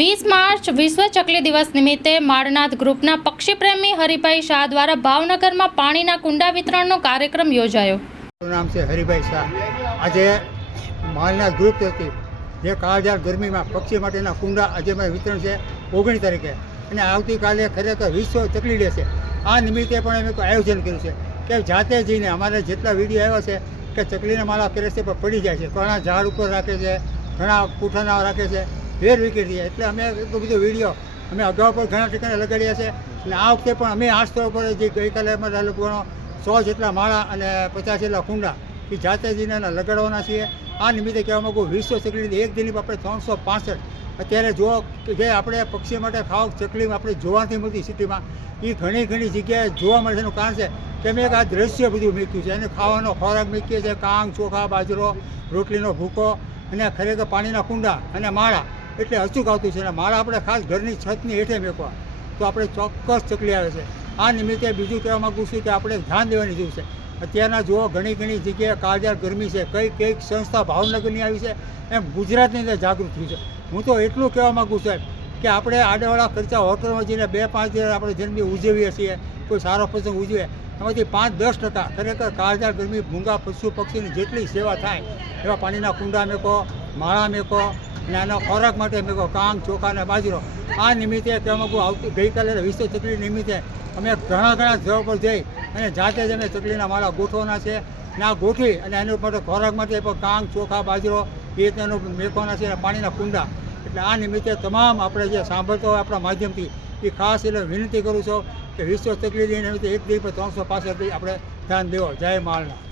વીસ માર્ચ વિશ્વ ચકલી દિવસ નિમિત્તે માળનાથ ગ્રુપના પક્ષીપ્રેમી હરિભાઈ શાહ દ્વારા ભાવનગરમાં પાણીના કુંડા વિતરણનો કાર્યક્રમ યોજાયો. મારું નામ છે હરિભાઈ શાહ. આજે માળનાથ ગ્રુપ હતી જે કાળજાર ગરમીમાં પક્ષી માટેના કુંડા આજે વિતરણ છે ઓગણીસ તારીખે. અને આવતીકાલે ખરેખર વિશ્વ ચકલી ડે છે. આ નિમિત્તે પણ અમે આયોજન કર્યું છે કે જાતે જઈને અમારે જેટલા વીડિયો આવ્યા છે કે ચકલીના માળા કરે પણ પડી જાય છે. ઘણા ઝાડ ઉપર રાખે છે, ઘણા પૂઠાના રાખે છે. વેર વિકેટ છે એટલે અમે એટલો બધો વીડિયો, અમે અગાઉ પણ ઘણા ઠેકાણે લગાડ્યા છે. અને આ વખતે પણ અમે આ સ્થળ પર જે ગઈકાલે અમારા લોકોનો સો જેટલા માળા અને પચાસ જેટલા કુંડા એ જાતે જઈને એના લગાડવાના છીએ. આ નિમિત્તે કહેવા માગું, વિશ્વ ચકલી એક દિનની આપણે ત્રણસો પાસઠ. અત્યારે જો જે આપણે પક્ષી માટે ખાવ ચકલી આપણે જોવાથી મળતી સિટીમાં, એ ઘણી ઘણી જગ્યાએ જોવા મળે છે. એનું કારણ છે કે અમે એક આ દ્રશ્ય બધું મૂક્યું છે. એને ખાવાનો ખોરાક મૂકીએ છીએ કાંગ, ચોખા, બાજરો, રોટલીનો ભૂકો અને ખરેખર પાણીના કુંડા અને માળા. એટલે અચૂક આવતું છે. અને માળા આપણે ખાસ ઘરની છતની હેઠે મેકવા. તો આપણે ચોક્કસ ચકલી આવે છે. આ નિમિત્તે બીજું કહેવા માગું છું કે આપણે ધ્યાન દેવાની જરૂર છે. અત્યારના જુઓ, ઘણી ઘણી જગ્યાએ કાળજાળ ગરમી છે. કઈ કંઈક સંસ્થા ભાવનગરની આવી છે. એમ ગુજરાતની અંદર જાગૃત થયું છે. હું તો એટલું કહેવા માગું છું કે આપણે આડેવાળા ખર્ચા હોટલમાં જઈને બે પાંચ દિવસ આપણે જન્મી ઉજવીએ છીએ. કોઈ સારો પ્રસંગ ઉજવે એમાંથી પાંચ દસ ટકા ખરેખર કાળજાળ ગરમી, ભૂંગા, પશુ પક્ષીની જેટલી સેવા થાય, એવા પાણીના કુંડા મેકો માળા મેકો અને આના ખોરાક માટે મેકો, કામ ચોખા અને બાજરો. આ નિમિત્તે કહેવા માગું આવતી ગઈકાલે વિશ્વ ચકલી નિમિત્તે અમે ઘણા ઘણા સ્થળો પર જઈ અને જાતે જ અમે ચકલીના માળા ગોઠવાના છે. ને આ ગોઠવી અને એના માટે ખોરાક માટે પણ કાંગ ચોખા, બાજરો એ રીતના મેકવાના છે અને પાણીના કુંડા. એટલે આ નિમિત્તે તમામ આપણે જે સાંભળતો હોય આપણા માધ્યમથી એ ખાસ એટલે વિનંતી કરું છું કે વિશ્વ તકલી દિન નિમિત્તે એક દિવસ ત્રણસો પાસઠ આપણે ધ્યાન દેવો. જય માલના